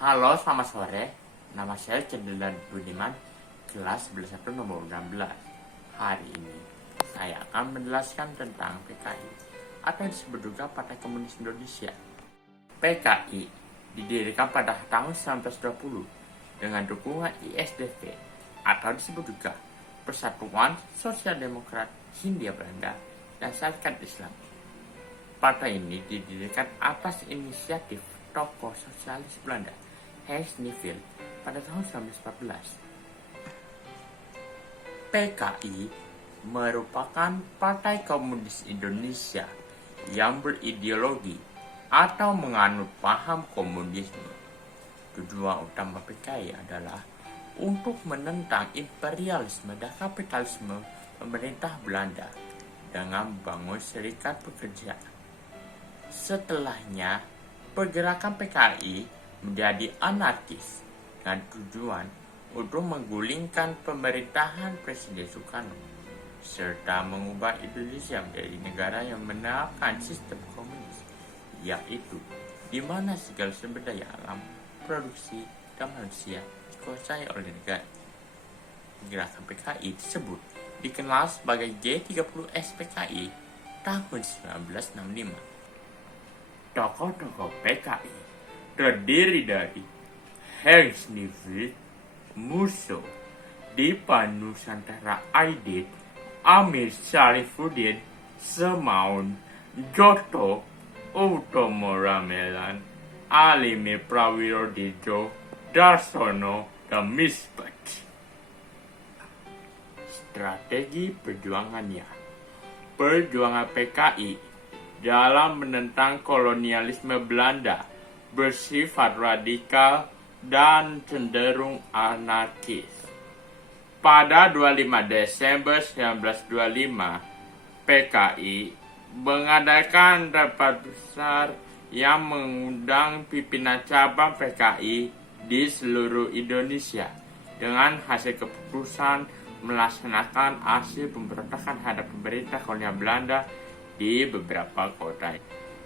Halo, selamat sore. Nama saya Cendelan Budiman, kelas 11 nomor 16. Hari ini, saya akan menjelaskan tentang PKI, atau disebut juga Partai Komunis Indonesia. PKI didirikan pada tahun 1920 dengan dukungan ISDV, atau disebut juga Persatuan Sosial Demokrat Hindia Belanda dan Syarikat Islam. Partai ini didirikan atas inisiatif tokoh sosialis Belanda, Hans Neville, pada tahun 1914. PKI merupakan Partai Komunis Indonesia yang berideologi atau menganut paham komunisme. Tujuan utama PKI adalah untuk menentang imperialisme dan kapitalisme pemerintah Belanda dengan membangun serikat pekerja. Setelahnya, pergerakan PKI menjadi anarkis dengan tujuan untuk menggulingkan pemerintahan Presiden Soekarno serta mengubah Indonesia menjadi negara yang menerapkan sistem komunis, yaitu di mana segala sumber daya alam, produksi, dan manusia dikuasai oleh negara. Gerakan PKI tersebut dikenal sebagai G30S PKI tahun 1965. Tokoh-tokoh PKI terdiri dari Hans Neville, Musso, Dipa Nusantara Aidit, Amir Syarifuddin, Semaun, Joto, Utomo Ramelan, Alimir Prawirodjo, Darsono, dan Misbat. Strategi perjuangannya. Perjuangan PKI dalam menentang kolonialisme Belanda bersifat radikal dan cenderung anarkis. Pada 25 Desember 1925, PKI mengadakan rapat besar yang mengundang pimpinan cabang PKI di seluruh Indonesia dengan hasil keputusan melaksanakan aksi pemberontakan terhadap pemerintah kolonial Belanda di beberapa kota.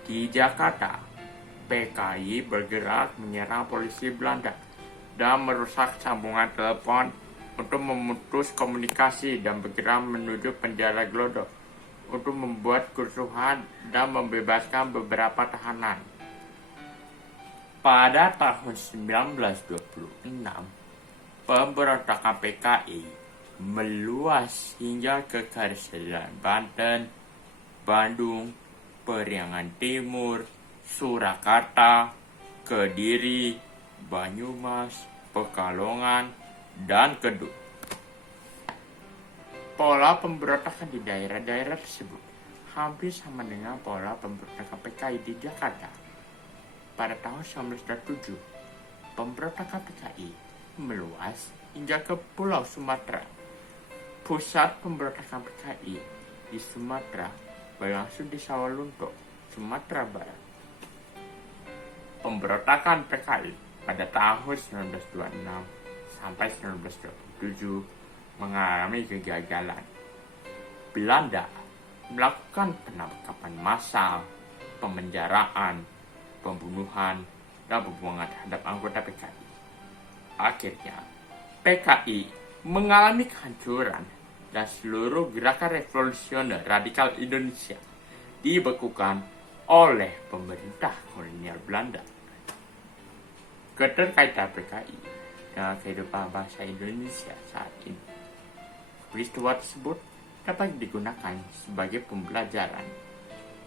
Di Jakarta, PKI bergerak menyerang polisi Belanda dan merusak sambungan telepon untuk memutus komunikasi dan bergerak menuju penjara Glodok untuk membuat kerusuhan dan membebaskan beberapa tahanan. Pada tahun 1926, pemberontakan PKI meluas hingga ke Karisedan, Banten, Bandung, Periangan Timur, Surakarta, Kediri, Banyumas, Pekalongan, dan Kedung. Pola pemberontakan di daerah-daerah tersebut hampir sama dengan pola pemberontakan PKI di Jakarta. Pada tahun 1907, pemberontakan PKI meluas hingga ke Pulau Sumatera. Pusat pemberontakan PKI di Sumatera berlangsung di Sawalunto, Sumatera Barat. Pemberontakan PKI pada tahun 1926 sampai 1927 mengalami kegagalan. Belanda melakukan penangkapan massal, pemenjaraan, pembunuhan, dan pembuangan terhadap anggota PKI. Akhirnya, PKI mengalami kehancuran dan seluruh gerakan revolusioner radikal Indonesia dibekukan oleh pemerintah kolonial Belanda. Keterkaitan PKI dengan kehidupan bangsa Indonesia saat ini. Peristiwa tersebut dapat digunakan sebagai pembelajaran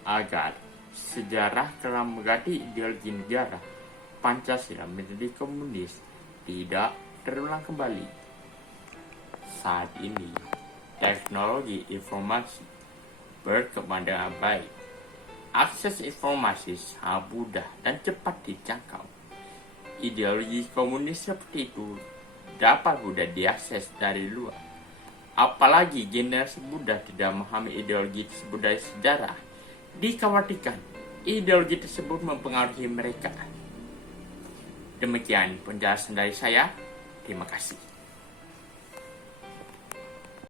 agar sejarah telah mengganti ideologi negara Pancasila menjadi komunis tidak terulang kembali. Saat ini, teknologi informasi berkembang dengan baik. Akses informasi sangat mudah dan cepat dijangkau. Ideologi komunis seperti itu dapat mudah diakses dari luar. Apalagi generasi muda tidak memahami ideologi tersebut dari sejarah, dikhawatirkan ideologi tersebut mempengaruhi mereka. Demikian penjelasan dari saya. Terima kasih.